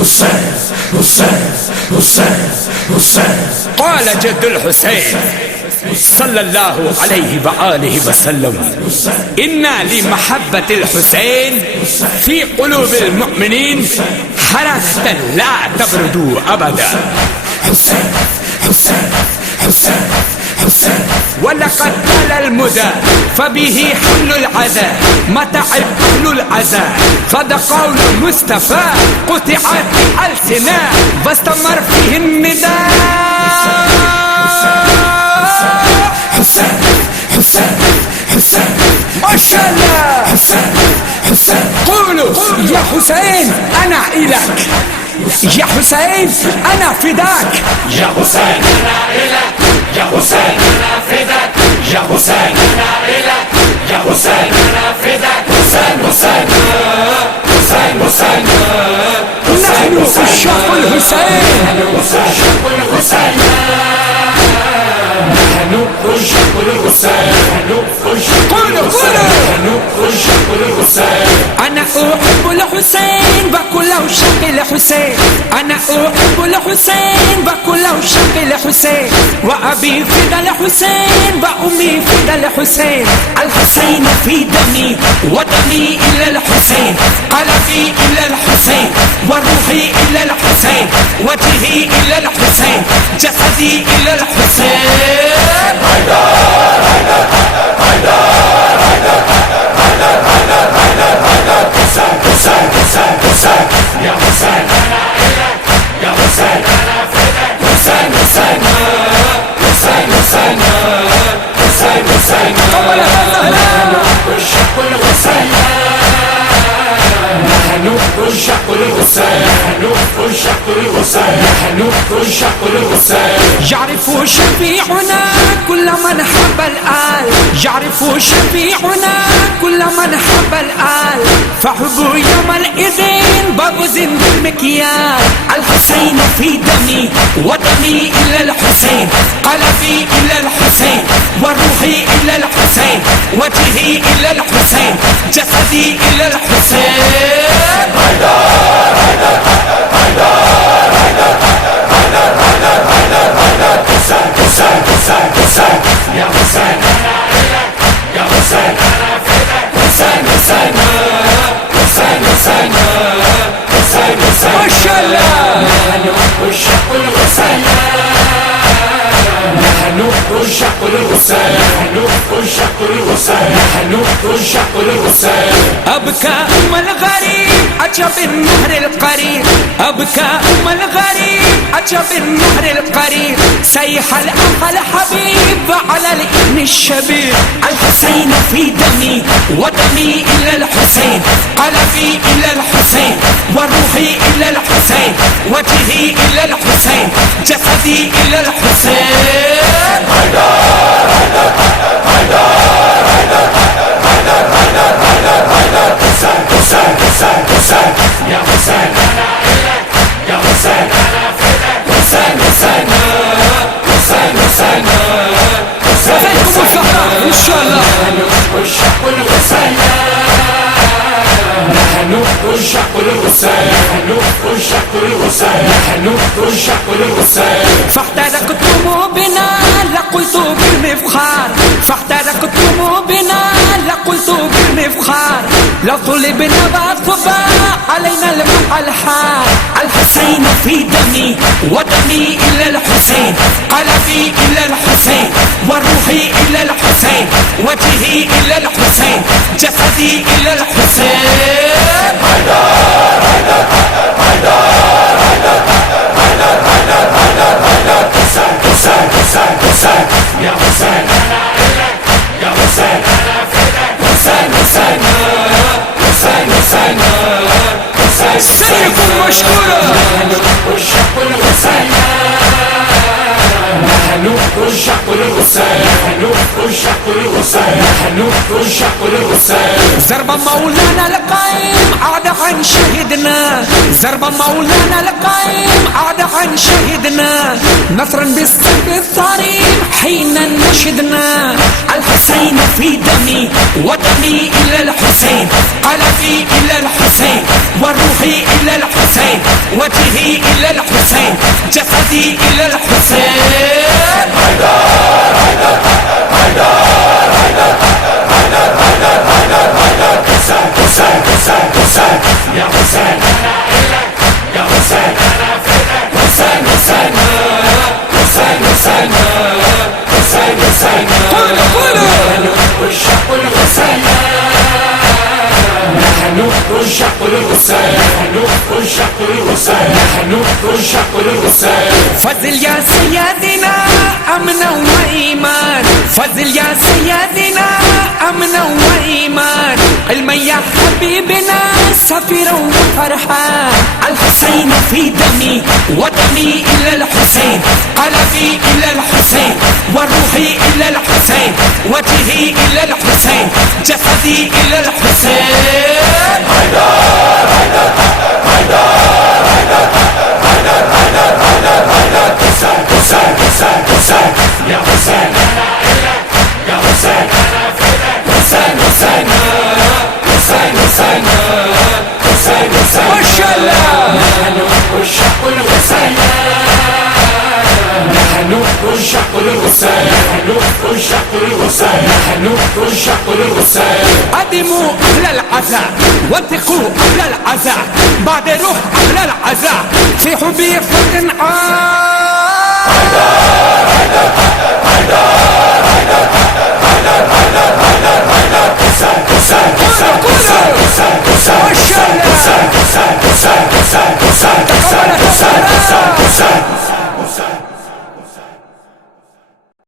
حسين حسين حسين حسين. قال جد الحسين صلى الله عليه وآله وسلم: إنا لمحبة الحسين في قلوب المؤمنين حرارة لا تبرد أبدا. حسين حسين حسين حسين. ولقد طال المدى فبه حل العزاء، متى حل العزاء فذا قول المصطفى، قطعت الألسنة واستمر فيه النداء. حسين حسين حسين ما شاء الله. حسين حسين. قولوا يا حسين أنا إلك، يا حسين أنا فداك، يا حسين أنا إلك، يا حسين أنا فداك، يا حسين أنا إلك، يا حسين أنا فداك. حسين حسين حسين حسين. نحن عشاق الحسين، نحن عشاق الحسين، نحن عشاق الحسين، قولوا نحن عشاق الحسين. أنا أحب الحسين وكل عشاق الحسين، أنا أحب الحسين وكل عشاق الحسين، وأبي فدى الحسين وأمي فدى الحسين. الحسين في دمي ودمي إلى الحسين، قلبي إلى الحسين وروحي إلى الحسين، وجهي إلى الحسين، جسدي إلى الحسين. حسين حسين حسين. يا حسين أنا إلك، يا حسين أنا فداك. حسين حسين حسين حسين حسين حسين. نحن عشاق الحسين، نحن عشاق الحسين، نحن عشاق الحسين، نحن عشاق الحسين. يعرف شفيعنا كل من حب الآل، يعرف شفيعنا كل من حب الآل، فحب يومئذ بغز بالمكيال. الحسين في دمي ودمي إلى الحسين، قلبي إلى الحسين وروحي إلى الحسين، وجهي إلى الحسين، جسدي إلى الحسين. حسين حسين حسين. يا حسين أنا إلك، يا حسين أنا فداك. حسين حسين حسين حسين حسين حسين. ما شاء الله. نحن عشاق الحسين، نحن عشاق الحسين، نحن عشاق الحسين، نحن عشاق الحسين. أبكى أم الغريب عجب النهر القريب، أبكى أم الغريب عجب النهر القريب، سيح الأخ الحبيب على الابن الشبيب. الحسين في دمي ودمي إلى الحسين، قلبي إلى الحسين وروحي إلى الحسين، وجهي إلى الحسين، جسدي إلى الحسين. حسين حسين حسين حسين. يا حسين أنا إلك، يا حسين أنا فداك. حسين حسين حسين حسين حسين حسين. إن شاء الله. نحن عشاق الحسين، نحن عشاق الحسين، نحن عشاق الحسين، نحن عشاق الحسين. فاحترقتم بنا لقلت بالمفخار، فاحترقتم بنا لقلت بالمفخار، لو طلبنا والصبا علينا الماء الحار. الحسين في دمي ودمي إلى الحسين، قلبي إلى الحسين وروحي إلى الحسين، وجهي إلى الحسين، جسدي إلى الحسين. حسين حسين حسين. يا حسين أنا إلك، يا حسين أنا فداك. حسين حسين حسين حسين حسين. سيكون مشكورا. نحن عشاق الحسين، نحن عشاق الحسين نحن عشاق الحسين نحن عشاق الحسين زرب مولانا القائم عاد عن شهدنا زرب مولانا القائم عاد عن شهدنا نصرا بالسيف الصريم حين نشدنا الحسين في دمي ودمي إلى الحسين قلبي إلى الحسين وروحي إلى الحسين وجهي إلى الحسين جسدي إلى الحسين حسين حسين حسين يا حسين أنا إلك يا حسين أنا فداك حسين حسين حسين حسين حسين حسين نحن عشاق الحسين نحن عشاق الحسين نحن عشاق الحسين نحن عشاق الحسين فضل يا سيدنا أمنا وإيمان فضل يا سيدنا أمنا وإيمان علما يا حبيبنا سفيرا وفرحان الحسين في دمي ودمي إلى الحسين قلبي إلى الحسين وروحي إلى الحسين وجهي إلى الحسين جسدي إلى الحسين حيدر حيدر حيدر حيدر حيدر حيدر حيدر حيدر حسين حسين حسين حسين يا حسين أنا إلك يا حسين أنا فداك حسين حسين حسين حسين حسين حسين ما شاء الله نحن عشاق الحسين نحن عشاق الحسين نحن عشاق الحسين نحن عشاق الحسين قدموا أهل العزاء واتقوا أهل العزاء بعد روح أهل العزاء